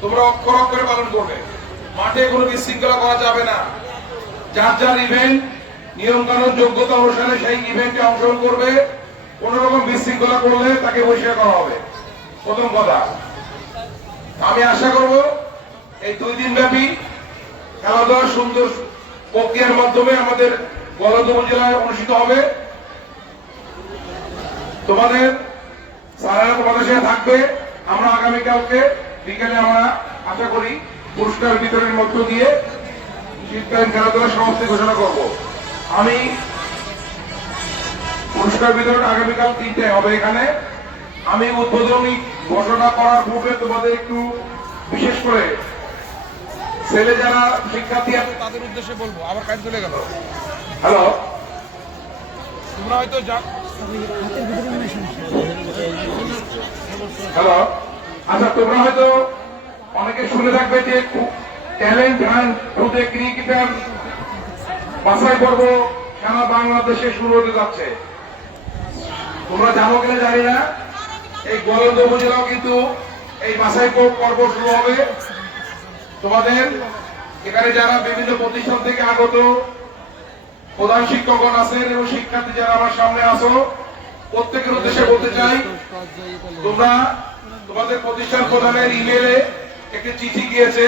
তোমরা অক্ষর অক্ষরে পালন করবে। মাঠে কোনো বিশৃঙ্খলা করা যাবে না। যার যার ইভেন্ট নিয়ম কানুন যোগ্যতা অনুসারে সেই ইভেন্টে অংশগ্রহণ করবে। কোন রকম বিশৃঙ্খলা করলে তাকে বহিষ্কার করা হবে। প্রথম কথা। আমি আশা করব এই দুই দিন ব্যাপী খেলাধুলা সুন্দর প্রক্রিয়ার মাধ্যমে আমাদের গলদ উপজেলায় অনুষ্ঠিত হবে। তোমাদের স্যারেরা তোমাদের সাথে থাকবে। আমরা আগামীকালকে বিকেলে আমরা আশা করি পুরস্কার বিতরণের মধ্য দিয়ে শীতকালীন খেলাধুলা সমাপ্তি ঘোষণা করব। আমি পুরস্কার বিতরণ আগামীকাল তিনটায় হবে এখানে। আমি উদ্বোধনী ঘোষণা করার পূর্বে তোমাদের একটু বিশেষ করে ছেলে যারা শিক্ষার্থী আছে তাদের উদ্দেশ্যে বলব, আবার কাজ চলে গেল। হ্যালো? তোমরা হয়তো হ্যালো আচ্ছা তোমরা হয়তো অনেকে শুনে থাকবে যে ট্যালেন্ট অ্যান্ড টুডে ক্রিকেটার বাছাই পর্ব সারা বাংলাদেশে শুরু হতে যাচ্ছে। তোমরা জানো কিনা জানি না? এই গোয়ালন্দ উপজেলাও কিন্তু এই বাছাই পর্ব শুরু হবে। তোমাদের এখানে যারা বিভিন্ন প্রতিষ্ঠান থেকে আগত প্রধান শিক্ষকগণ আছেন এবং শিক্ষার্থী যারা আমার সামনে আসো প্রত্যেকের উদ্দেশ্যে বলতে চাই তোমরা তোমাদের প্রতিষ্ঠান প্রধানের ইমেলে একটি চিঠি গিয়েছে,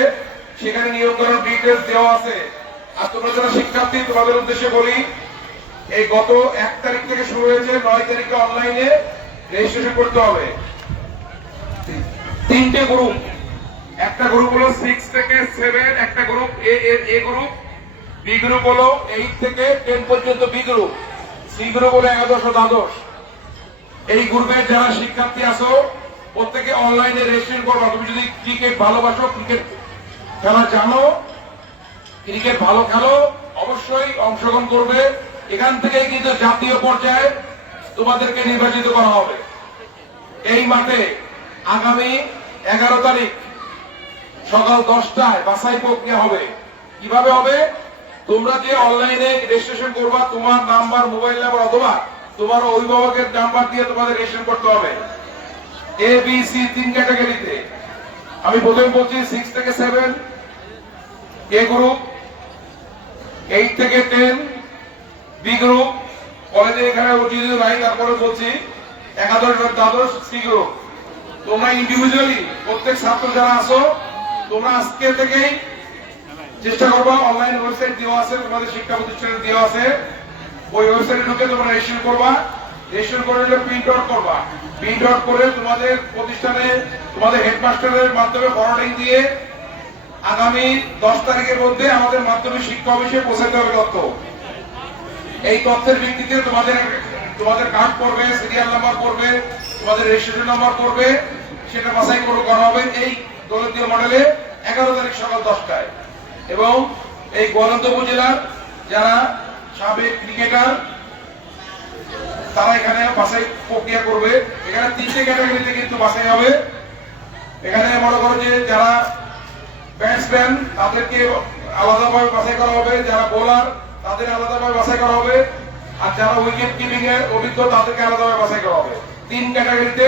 সেখানে নিয়মকরণ ডিটেলস দেওয়া আছে। আর তোমরা যারা শিক্ষার্থী, তোমাদের উদ্দেশ্যে বলি, এই গত এক তারিখ থেকে শুরু হয়েছে, নয় তারিখে অনলাইনে রেজিস্ট্রেশন করতে হবে। তিনটে গ্রুপ একটা গ্রুপ হলো সিক্স থেকে সেভেন একটা গ্রুপ এ এর এ গ্রুপ বি গ্রুপ হলো এইট থেকে টেন পর্যন্ত বি গ্রুপ সি গ্রুপ হলো একাদশ দ্বাদশ। এই গ্রুপের যারা শিক্ষার্থী আছো, প্রত্যেকে অনলাইনে রেজিস্ট্রেশন করবা তুমি যদি ক্রিকেট ভালোবাসো ক্রিকেট খেলা জানো ক্রিকেট ভালো খেলো, অবশ্যই অংশগ্রহণ করবে। এখান থেকেই কিন্তু জাতীয় পর্যায়ে তোমাদেরকে নির্বাচিত করা হবে। এই মাঠে আগামী এগারো তারিখ সকাল দশটায় বাছাই প্রক্রিয়া হবে। কীভাবে হবে? তোমরা যে অনলাইনে রেজিস্ট্রেশন করবা, তোমার নাম্বার মোবাইল নাম্বার অথবা তোমার অভিভাবকের নাম্বার দিয়ে তোমাদের রেজিস্ট্রেশন করতে হবে। এ বি সি তিন ক্যাটাগরিতে আমি প্রথমে বলছি সিক্স থেকে সেভেন এ গ্রুপ এইট থেকে টেন বি গ্রুপ কলেজে এখানে যেহেতু নাই তারপরে বলছি একাদশ দ্বাদশ সি গ্রুপ তোমরা ইন্ডিভিজুয়ালি প্রত্যেক ছাত্র যারা আসো তোমরা আজকে থেকেই চেষ্টা করব অনলাইন ওয়েবসাইট দেওয়া আছে, তোমাদের শিক্ষা প্রতিষ্ঠানে দেওয়া আছে। ওই ওয়েবসাইটে ঢুকে তোমরা রেজিস্ট্রেশন করবা। রেজিস্ট্রেশন করে প্রিন্ট আউট করবা। প্রিন্ট আউট করে তোমাদের প্রতিষ্ঠানে, তোমাদের হেডমাস্টারের মাধ্যমে ফরওয়ার্ডিং দিয়ে আগামী দশ তারিখের মধ্যে আমাদের মাধ্যমিক শিক্ষা অফিসে পৌঁছাতে হবে তথ্য। এই তথ্যের ভিত্তিতে তোমাদের তোমাদের কার্ড করবে সিরিয়াল নাম্বার করবে তোমাদের রেজিস্ট্রেশন নাম্বার করবে সেটা বাছাই করে করা হবে এই দৌলতীয় মডেলে এগারো তারিখ সকাল দশটায়। এবং এই গোয়ালন্দ উপজেলার যারা সাবেক ক্রিকেটার, তারা এখানে বাছাই প্রক্রিয়া করবে। এখানে তিনটে ক্যাটাগরিতে কিন্তু বাছাই হবে। এখানে মনে করো যে যারা ব্যাটসম্যান তাদেরকে আলাদাভাবে বাছাই করা হবে। যারা বোলার তাদের আলাদাভাবে বাছাই করা হবে। আর যারা উইকেট কিপিং এর অভিজ্ঞ, তাদেরকে আলাদাভাবে বাছাই করা হবে। তিন ক্যাটাগরিতে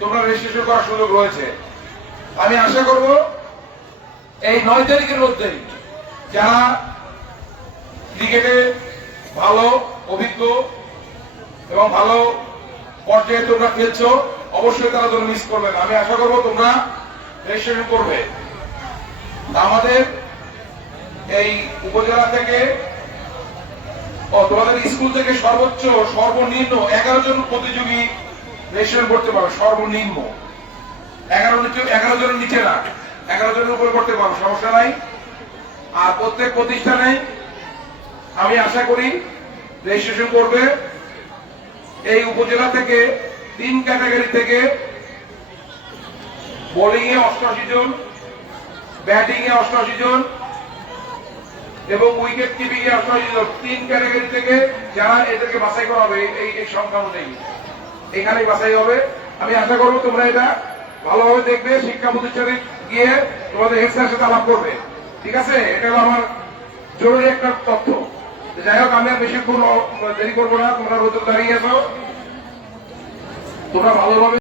তোমরা রেজিস্ট্রেশন করার সুযোগ রয়েছে। আমি আশা করব এই নয় তারিখের মধ্যেই যারা ক্রিকেটে ভালো, অভিজ্ঞ এবং ভালো পর্যায়ে তোমরা খেলছো, অবশ্যই তারা যেন মিস করবে আমি আশা করব তোমরা রেজিস্ট্রেশন করবে। আমাদের এই উপজেলা থেকে, ও, তোমাদের স্কুল থেকে সর্বোচ্চ, সর্বনিম্ন এগারো জন প্রতিযোগী রেজিস্ট্রেশন করতে পারো সর্বনিম্ন। এগারো এগারো জনের নিচে না, এগারো জনের উপরে করতে পারো সমস্যা নাই। আর প্রত্যেক প্রতিষ্ঠানে আমি আশা করি রেজিস্ট্রেশন করবে এই উপজেলা থেকে, তিন ক্যাটাগরি থেকে বোলিং এ অষ্টআশি জন ব্যাটিং এ অষ্টআশি জন এবং উইকেট কিপিং এ অষ্টআশি জন। তিন ক্যাটাগরি থেকে যারা এদেরকে বাছাই করা হবে, এই সংখ্যা অনুযায়ী। এখানেই বাছাই হবে। আমি আশা করব তোমরা এটা ভালোভাবে দেখবে, শিক্ষা প্রতিষ্ঠানে গিয়ে তোমাদের হেড সাথে আলাপ করবে। ঠিক আছে? এটা হলো আমার জরুরি একটা তথ্য। যাই হোক আমি বেশিক্ষণ দেরি করব না তোমরা রোদ দাঁড়িয়ে আছো। তোমরা ভালোভাবে